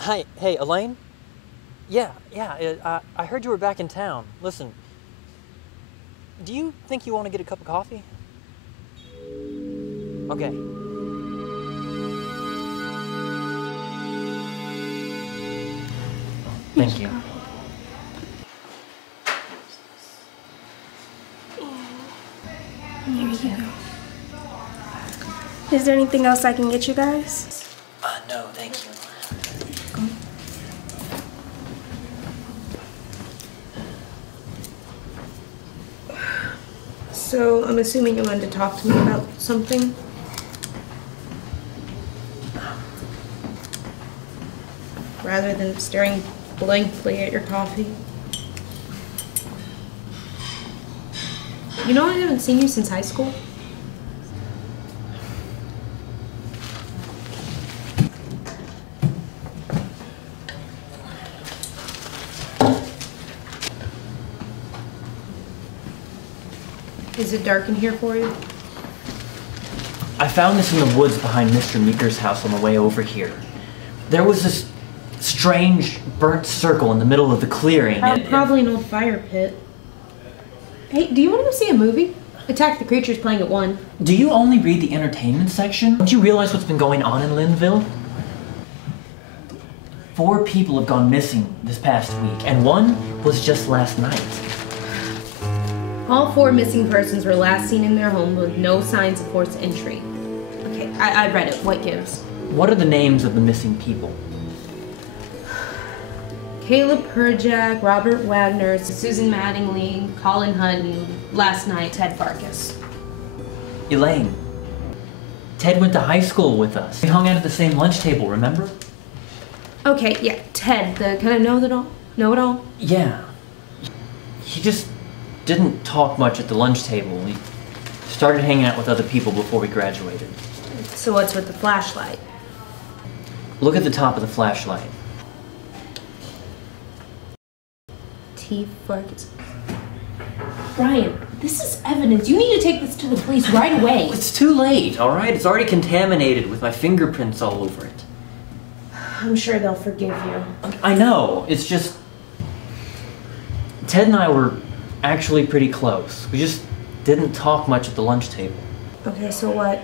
Hi, hey, Elaine? Yeah, I heard you were back in town. Listen, do you think you want to get a cup of coffee? Okay. Thank you. Here you go. Is there anything else I can get you guys? No, thank you. So, I'm assuming you wanted to talk to me about something? Rather than staring blankly at your coffee. You know I haven't seen you since high school? Is it dark in here for you? I found this in the woods behind Mr. Meeker's house on the way over here. There was this strange burnt circle in the middle of the clearing. Probably an old fire pit. Hey, do you want to go see a movie? Attack the Creatures playing at 1. Do you only read the entertainment section? Don't you realize what's been going on in Lynneville? 4 people have gone missing this past week, and 1 was just last night. All 4 missing persons were last seen in their home with no signs of forced entry. Okay, I read it. What gives? What are the names of the missing people? Caleb Perjak, Robert Wagner, Susan Mattingly, Colin Hunt, and last night, Ted Farkas. Elaine. Ted went to high school with us. We hung out at the same lunch table, remember? Okay, yeah, Ted, the kind of know-it-all? Yeah. He just didn't talk much at the lunch table. He started hanging out with other people before we graduated. So what's with the flashlight? Look at the top of the flashlight. T. Farkas. Brian, this is evidence. You need to take this to the police right away. It's too late, all right? It's already contaminated with my fingerprints all over it. I'm sure they'll forgive you. I know. It's just... Ted and I were actually pretty close. We just didn't talk much at the lunch table. Okay, so what?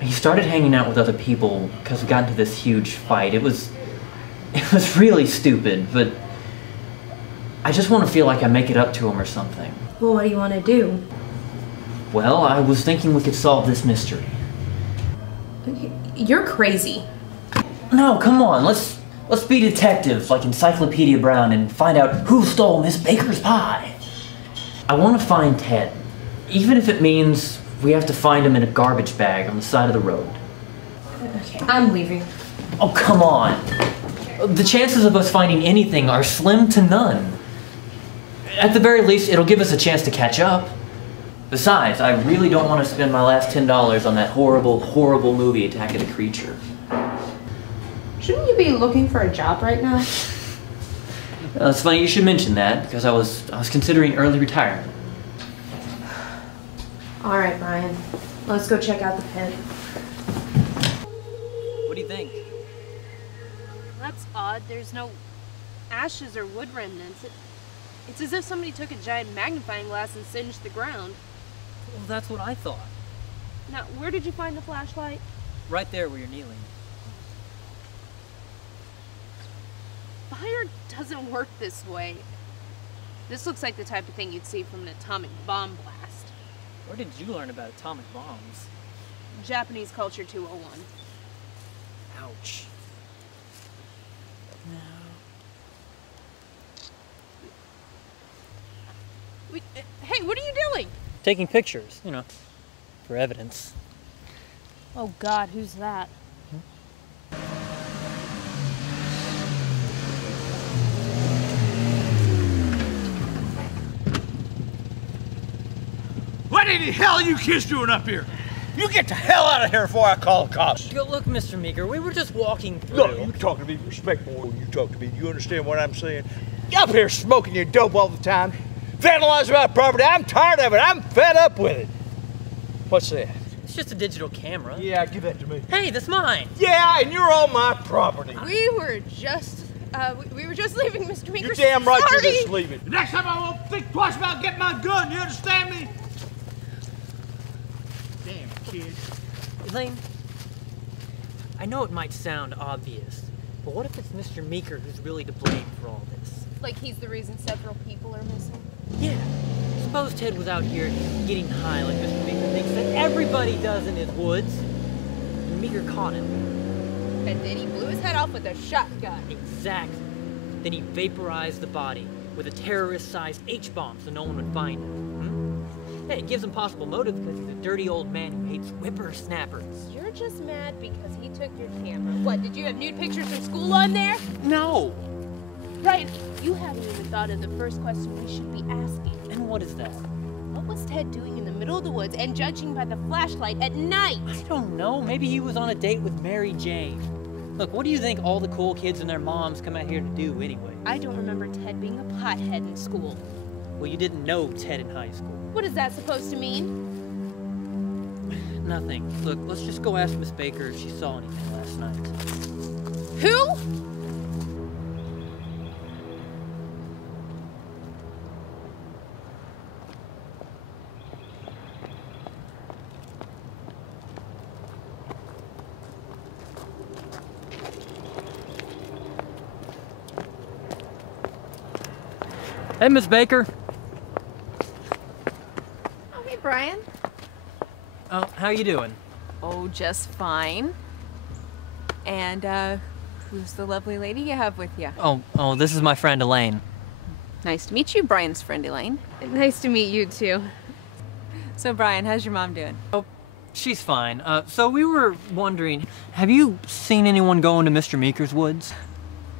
He started hanging out with other people because we got into this huge fight. It was really stupid, but I just want to feel like I make it up to him or something. Well, what do you want to do? Well, I was thinking we could solve this mystery. You're crazy. No, come on, let's be detectives like Encyclopedia Brown and find out who stole Miss Baker's pie. I want to find Ted, even if it means we have to find him in a garbage bag on the side of the road. Okay, I'm leaving. Oh, come on. The chances of us finding anything are slim to none. At the very least, it'll give us a chance to catch up. Besides, I really don't want to spend my last $10 on that horrible, horrible movie, Attack of the Creature. Shouldn't you be looking for a job right now? It's funny you should mention that, because I was considering early retirement. All right, Brian. Let's go check out the pit. What do you think? That's odd. There's no ashes or wood remnants. It's as if somebody took a giant magnifying glass and singed the ground. Well, that's what I thought. Now, where did you find the flashlight? Right there where you're kneeling. Fire doesn't work this way. This looks like the type of thing you'd see from an atomic bomb blast. Where did you learn about atomic bombs? Japanese Culture 201. Ouch. No. Wait, hey, what are you doing? Taking pictures, you know, for evidence. Oh God, who's that? What in the hell are you kids doing up here? You get the hell out of here before I call the cops. Look, Mr. Meeker, we were just walking through. Look, you talk to me respectful when you talk to me. You understand what I'm saying? You up here smoking your dope all the time, vandalizing my property. I'm tired of it. I'm fed up with it. What's that? It's just a digital camera. Yeah, give that to me. Hey, that's mine. Yeah, and you're on my property. We were just leaving Mr. Meeker. You're damn right Sorry. you're just leaving. The next time I won't think twice about getting my gun, you understand me? Damn kid. Elaine, I know it might sound obvious, but what if it's Mr. Meeker who's really to blame for all this? Like he's the reason several people are missing. Yeah. Suppose Ted was out here getting high like Mr. Meeker thinks that everybody does in his woods. And Meeker caught him. And then he blew his head off with a shotgun. Exactly. Then he vaporized the body with a terrorist-sized H-bomb so no one would find him. Hey, it gives him possible motive because he's a dirty old man who hates whippersnappers. You're just mad because he took your camera. What, did you have nude pictures from school on there? No! Right, you haven't even thought of the first question we should be asking. And what is that? What was Ted doing in the middle of the woods and judging by the flashlight at night? I don't know. Maybe he was on a date with Mary Jane. Look, what do you think all the cool kids and their moms come out here to do anyway? I don't remember Ted being a pothead in school. Well, you didn't know Ted in high school. What is that supposed to mean? Nothing. Look, let's just go ask Miss Baker if she saw anything last night. Who? Hey, Miss Baker. Oh, hey, Brian. Oh, how you doing? Oh, just fine. And, who's the lovely lady you have with you? Oh, this is my friend Elaine. Nice to meet you, Brian's friend Elaine. Nice to meet you too. So, Brian, how's your mom doing? Oh, she's fine. So we were wondering, have you seen anyone go into Mr. Meeker's woods?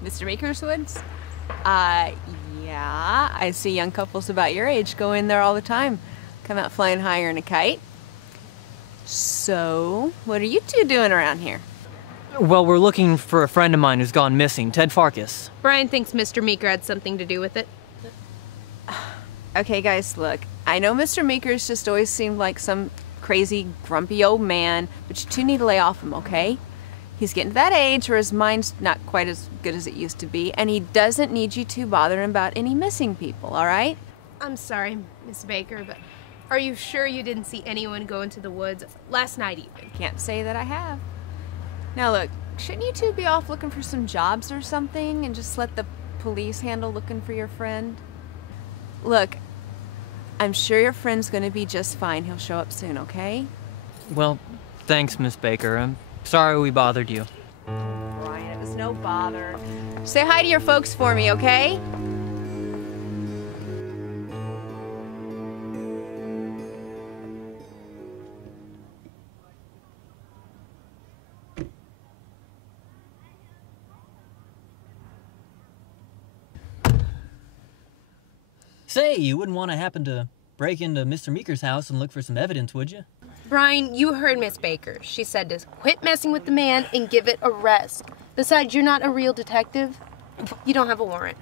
Mr. Meeker's woods? Yeah. I see young couples about your age go in there all the time. Come out flying higher in a kite. So, what are you two doing around here? Well, we're looking for a friend of mine who's gone missing, Ted Farkas. Brian thinks Mr. Meeker had something to do with it. Okay, guys, look. I know Mr. Meeker's just always seemed like some crazy, grumpy old man, but you two need to lay off him, okay? He's getting to that age where his mind's not quite as good as it used to be, and he doesn't need you two bothering about any missing people, all right? I'm sorry, Miss Baker, but are you sure you didn't see anyone go into the woods last night even? Can't say that I have. Now look, shouldn't you two be off looking for some jobs or something and just let the police handle looking for your friend? Look, I'm sure your friend's gonna be just fine. He'll show up soon, okay? Well, thanks, Miss Baker. I'm sorry we bothered you. Brian, it was no bother. Say hi to your folks for me, okay? Say, you wouldn't want to happen to break into Mr. Meeker's house and look for some evidence, would you? Brian, you heard Miss Baker. She said to quit messing with the man and give it a rest. Besides, you're not a real detective. You don't have a warrant.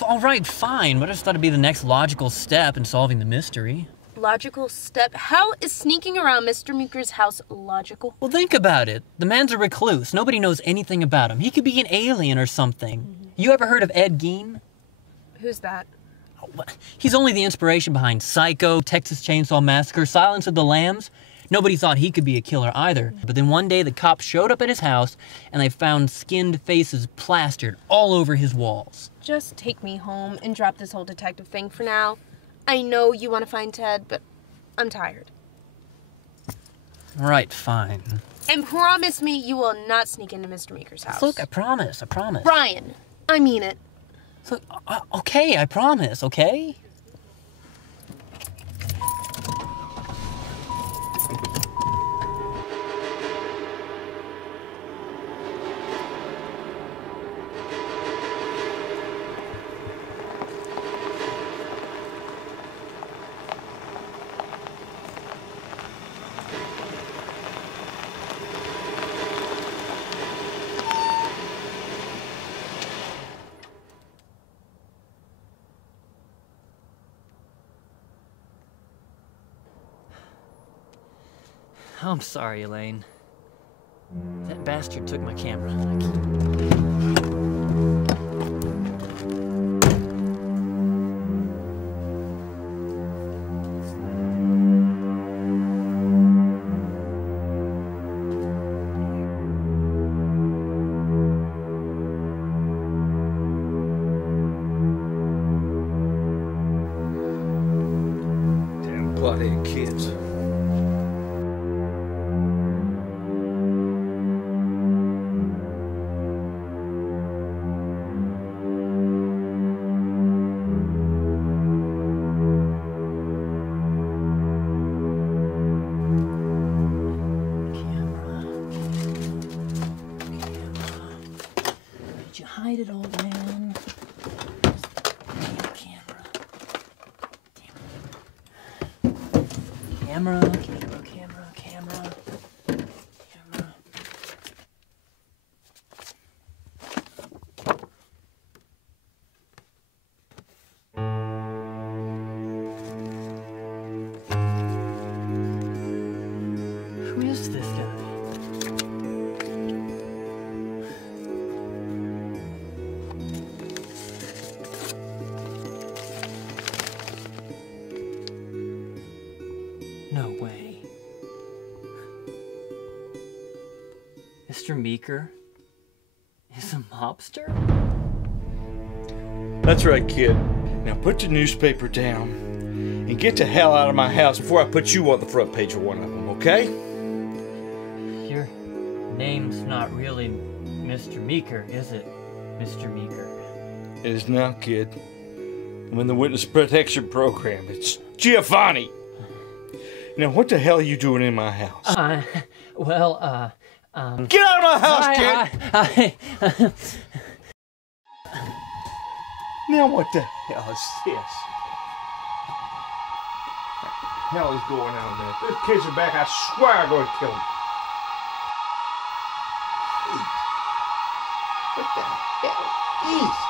All right, fine, but I just thought it'd be the next logical step in solving the mystery. Logical step? How is sneaking around Mr. Meeker's house logical? Well, think about it. The man's a recluse. Nobody knows anything about him. He could be an alien or something. You ever heard of Ed Gein? Who's that? He's only the inspiration behind Psycho, Texas Chainsaw Massacre, Silence of the Lambs. Nobody thought he could be a killer either. But then one day the cops showed up at his house and they found skinned faces plastered all over his walls. Just take me home and drop this whole detective thing for now. I know you want to find Ted, but I'm tired. All right, fine. And promise me you will not sneak into Mr. Meeker's house. Look, I promise. Brian, I mean it. Look, okay, I promise, okay? I'm sorry, Elaine. That bastard took my camera. Damn bloody kids. Did you hide it, old man? Camera. Camera, camera, camera, camera. Camera. Who is this guy? No way. Mr. Meeker is a mobster? That's right, kid. Now put the newspaper down and get the hell out of my house before I put you on the front page of one of them, okay? Your name's not really Mr. Meeker, is it, Mr. Meeker? It is now, kid. I'm in the witness protection program. It's Giovanni. Now, what the hell are you doing in my house? Get out of my house, kid! Now, what the hell is this? What the hell is going on there? If those kids are back, I swear I'm going to kill them. Jeez. What the hell? Jeez.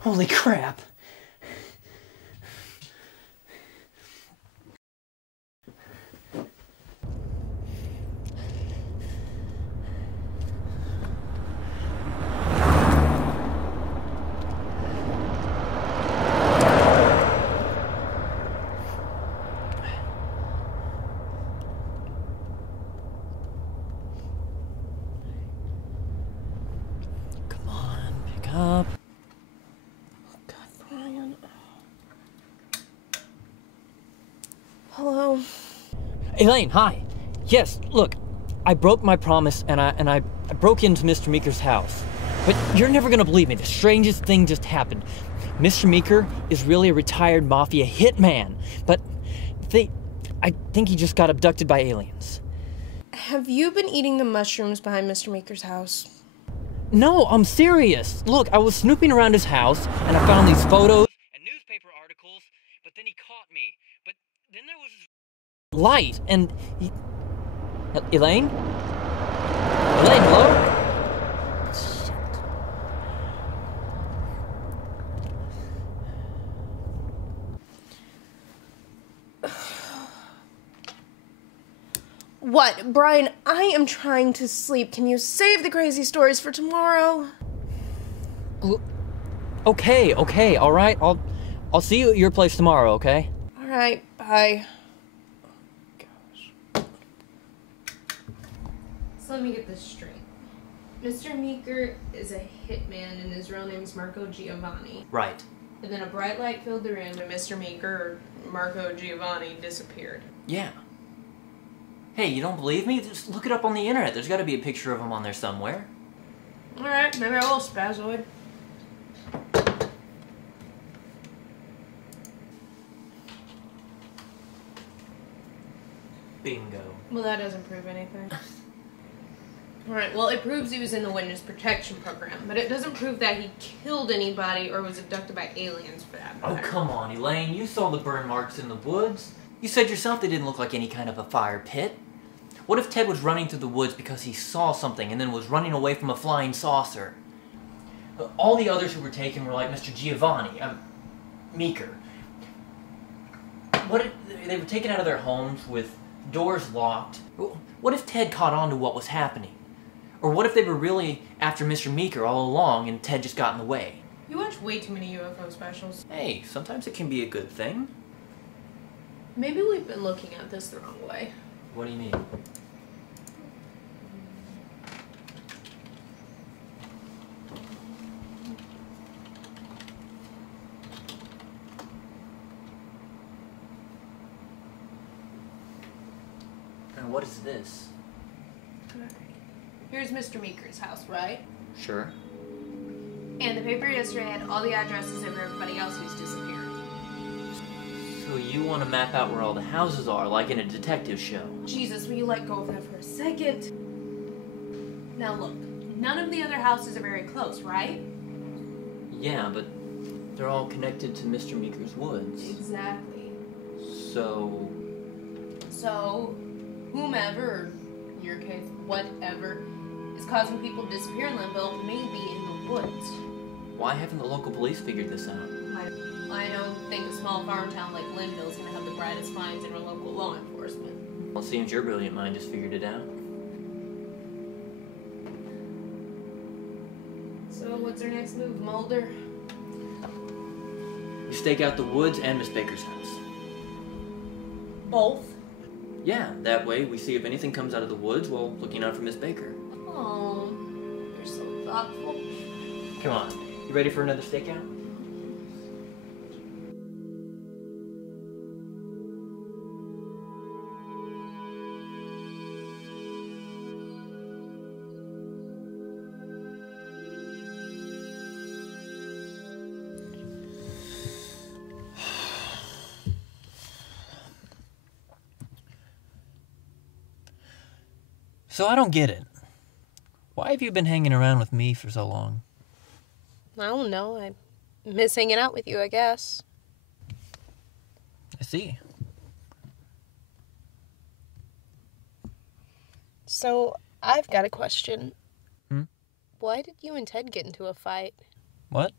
Holy crap! Come on, pick up. Hello. Elaine, hi. Yes, look, I broke my promise and I broke into Mr. Meeker's house. But you're never gonna believe me. The strangest thing just happened. Mr. Meeker is really a retired mafia hitman, but I think he just got abducted by aliens. Have you been eating the mushrooms behind Mr. Meeker's house? No, I'm serious. Look, I was snooping around his house and I found these photos and newspaper articles, but then he caught me. But then there was this light and Elaine? Elaine, hello? What? Brian, I am trying to sleep. Can you save the crazy stories for tomorrow? Okay, all right. I'll see you at your place tomorrow, okay? All right, bye. Gosh. So let me get this straight. Mr. Meeker is a hitman and his real name is Marco Giovanni. Right. And then a bright light filled the room and Mr. Meeker, Marco Giovanni, disappeared. Yeah. Hey, you don't believe me? Just look it up on the internet. There's got to be a picture of him on there somewhere. All right, maybe I will, spazoid. Bingo. Well, that doesn't prove anything. Alright, well, it proves he was in the witness protection program, but it doesn't prove that he killed anybody or was abducted by aliens for that matter. Oh, come on, Elaine. You saw the burn marks in the woods. You said yourself they didn't look like any kind of a fire pit. What if Ted was running through the woods because he saw something and then was running away from a flying saucer? All the others who were taken were like Mr. Giovanni, Meeker. What if they were taken out of their homes with doors locked? What if Ted caught on to what was happening? Or what if they were really after Mr. Meeker all along and Ted just got in the way? You watch way too many UFO specials. Hey, sometimes it can be a good thing. Maybe we've been looking at this the wrong way. What do you mean? Now, what is this? Here's Mr. Meeker's house, right? Sure. And the paper yesterday had all the addresses of everybody else who's disappeared. So you want to map out where all the houses are, like in a detective show? Jesus, will you let go of that for a second? Now look, none of the other houses are very close, right? Yeah, but they're all connected to Mr. Meeker's woods. Exactly. So, whomever, or in your case, whatever, is causing people to disappear in Lynneville may be in the woods. why haven't the local police figured this out? I don't think a small farm town like Lynneville is going to have the brightest minds in our local law enforcement. Well, it seems your brilliant mind just figured it out. So what's our next move, Mulder? You stake out the woods and Miss Baker's house. Both? Yeah, that way we see if anything comes out of the woods while looking out for Miss Baker. Oh, you're so thoughtful. Come on, you ready for another stakeout? So I don't get it. Why have you been hanging around with me for so long? I don't know. I miss hanging out with you, I guess. I see. So, I've got a question. Hmm? Why did you and Ted get into a fight? What?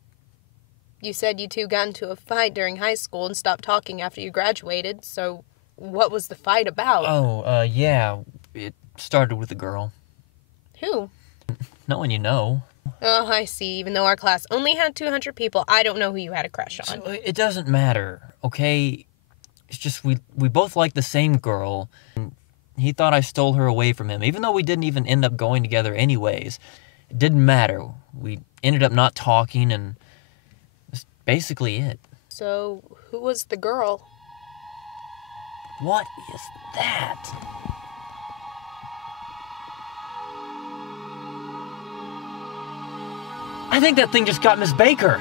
You said you two got into a fight during high school and stopped talking after you graduated, so what was the fight about? Oh, yeah. It started with a girl. Who? No one you know. Oh, I see. Even though our class only had 200 people, I don't know who you had a crush on. So it doesn't matter, okay? It's just we both like the same girl. He thought I stole her away from him, even though we didn't even end up going together anyways. It didn't matter. We ended up not talking, and that's basically it. So, who was the girl? What is that? I think that thing just got Miss Baker.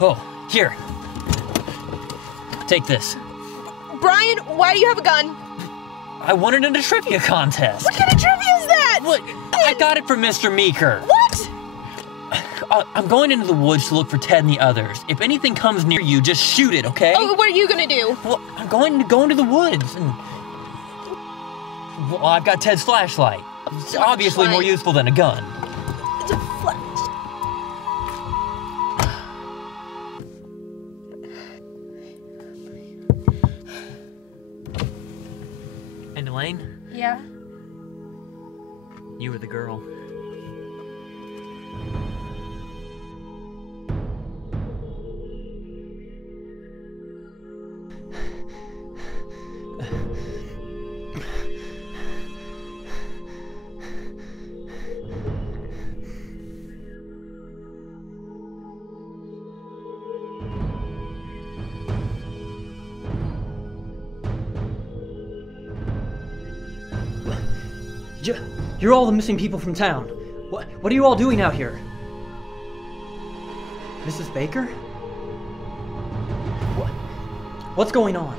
Oh, here. Take this. Brian, why do you have a gun? I won it in a trivia contest. What kind of trivia is that? What? I got it from Mr. Meeker. What? I'm going into the woods to look for Ted and the others. If anything comes near you, just shoot it, okay? Oh, what are you gonna do? Well, I'm going to go into the woods and... Well, I've got Ted's flashlight. It's obviously more useful than a gun. It's a flash. And Elaine, Yeah? you were the girl. You're all the missing people from town. What are you all doing out here? Mrs. Baker? What's going on?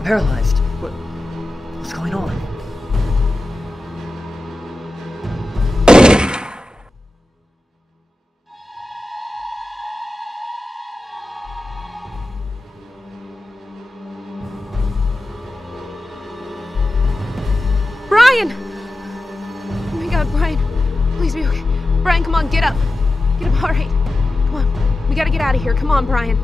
I'm paralyzed. What's going on? Brian! Oh my God, Brian. Please be okay. Brian, come on, get up. Get up, all right. Come on, we gotta get out of here. Come on, Brian.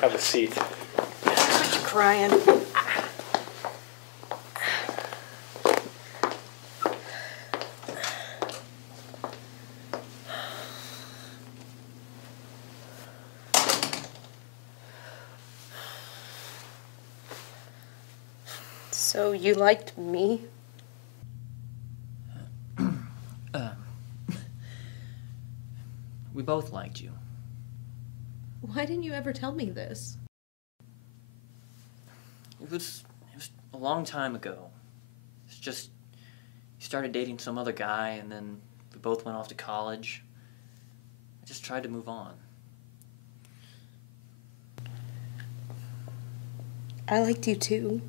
Have a seat. Quit crying. So you liked me? We both liked you. Why didn't you ever tell me this? It was a long time ago. It's just, you started dating some other guy, and then we both went off to college. I just tried to move on. I liked you too.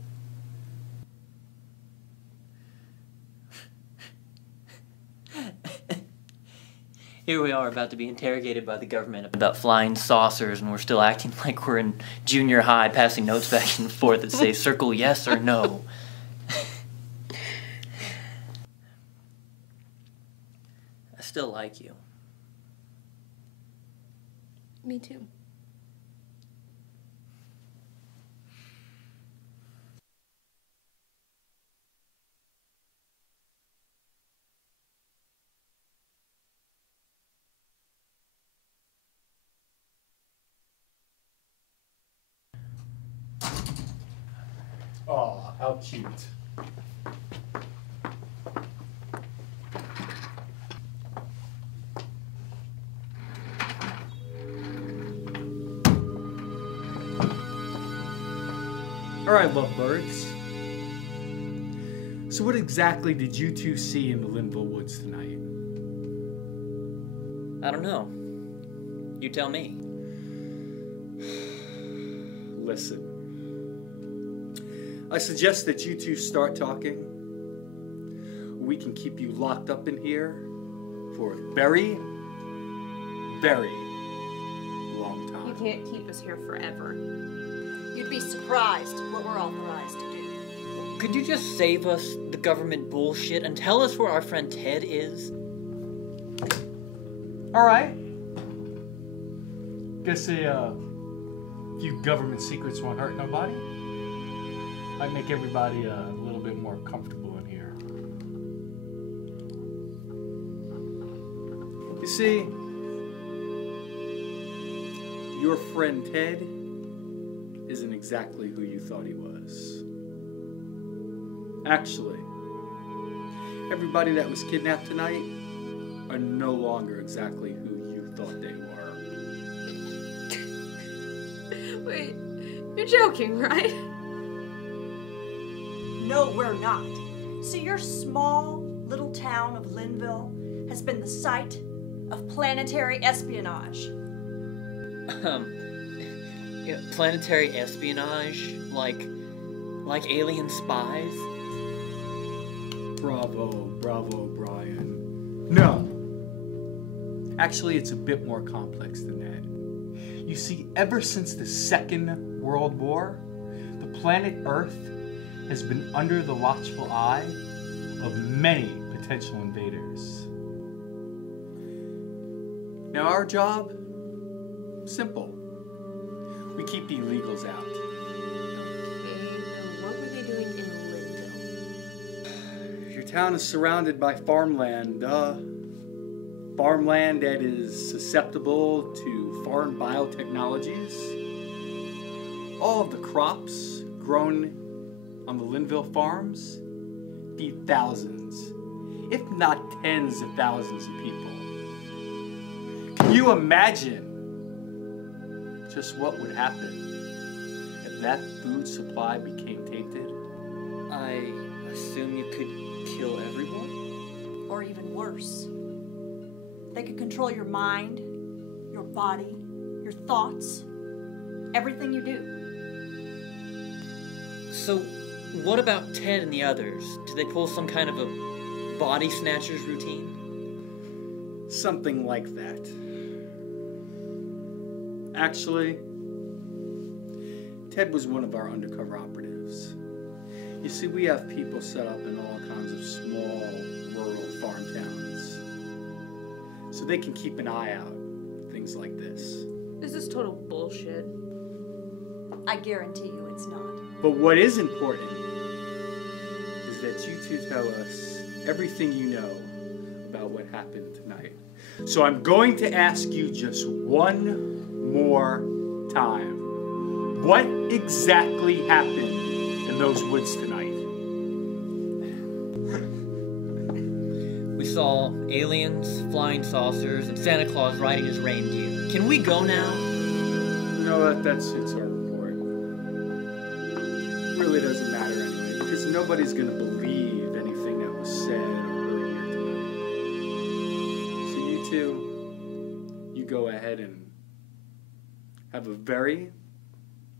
Here we are about to be interrogated by the government about flying saucers, and we're still acting like we're in junior high, passing notes back and forth that say circle yes or no. I still like you. Me too. Oh, how cute. All right, lovebirds. So what exactly did you two see in the Lynneville woods tonight? I don't know. You tell me. Listen. I suggest that you two start talking. We can keep you locked up in here for a very, very long time. You can't keep us here forever. You'd be surprised what we're authorized to do. Could you just save us the government bullshit and tell us where our friend Ted is? All right. Guess a few government secrets won't hurt nobody. Might make everybody a little bit more comfortable in here. You see, your friend Ted isn't exactly who you thought he was. Actually, everybody that was kidnapped tonight are no longer exactly who you thought they were. Wait, you're joking, right? No, we're not. See, your small little town of Lynneville has been the site of planetary espionage. Yeah, planetary espionage? Like alien spies? Bravo, bravo, Brian. No. Actually, it's a bit more complex than that. You see, ever since the Second World War, the planet Earth has been under the watchful eye of many potential invaders. Now our job? Simple. We keep the illegals out. Okay, what were they doing in Lynneville? Your town is surrounded by farmland, farmland that is susceptible to foreign biotechnologies. All of the crops grown on the Lynneville farms feed thousands, if not tens of thousands of people. Can you imagine just what would happen if that food supply became tainted? I assume you could kill everyone? Or even worse. They could control your mind, your body, your thoughts, everything you do. So, what about Ted and the others? Do they pull some kind of a body snatchers routine? Something like that. Actually, Ted was one of our undercover operatives. You see, we have people set up in all kinds of small, rural farm towns, so they can keep an eye out for things like this. This is total bullshit. I guarantee you it's not. But what is important is that you two tell us everything you know about what happened tonight. So I'm going to ask you just one more time. What exactly happened in those woods tonight? We saw aliens, flying saucers, and Santa Claus riding his reindeer. Can we go now? You know what? That suits our report. It really doesn't matter anyway, because nobody's going to believe anything that was said or heard here tonight. So you two, you go ahead and have a very,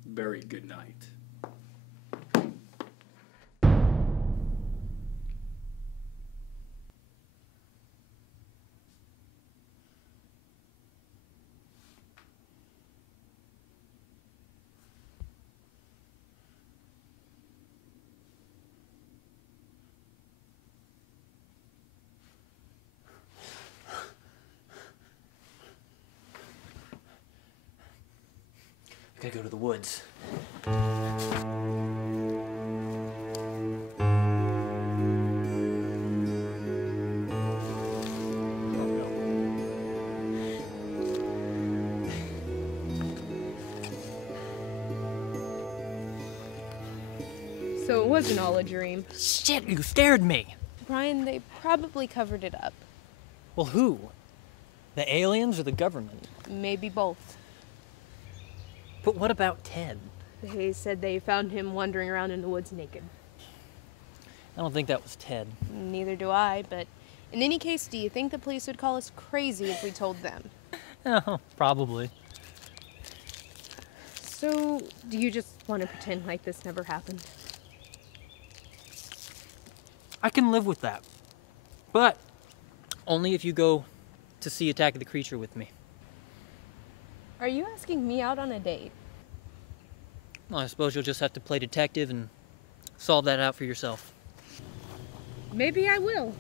very good night. I gotta go to the woods. So it wasn't all a dream. Shit, you scared me. Brian, they probably covered it up. Well, who? The aliens or the government? Maybe both. But what about Ted? They said they found him wandering around in the woods naked. I don't think that was Ted. Neither do I, but in any case, do you think the police would call us crazy if we told them? Oh, probably. So, do you just want to pretend like this never happened? I can live with that. But only if you go to see Attack of the Creature with me. Are you asking me out on a date? Well, I suppose you'll just have to play detective and solve that out for yourself. Maybe I will.